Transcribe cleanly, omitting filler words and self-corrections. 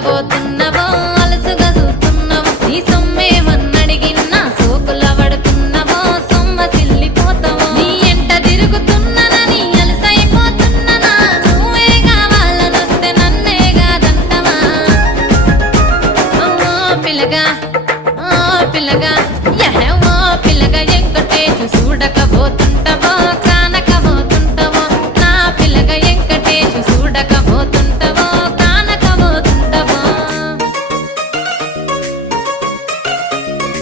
పోతున్నావో అలసుగా చూస్తున్నావో నీ సొమ్మేమన్నడిగిన్నా సోకుల పడుతున్నావో సొమ్మ సిల్లిపోతావో నీ ఎంట తిరుగుతున్నానని అలసైపోతున్నానా నువ్వే కావాలనొస్తే నన్నే కాదంటవా ఓ పిల్లగా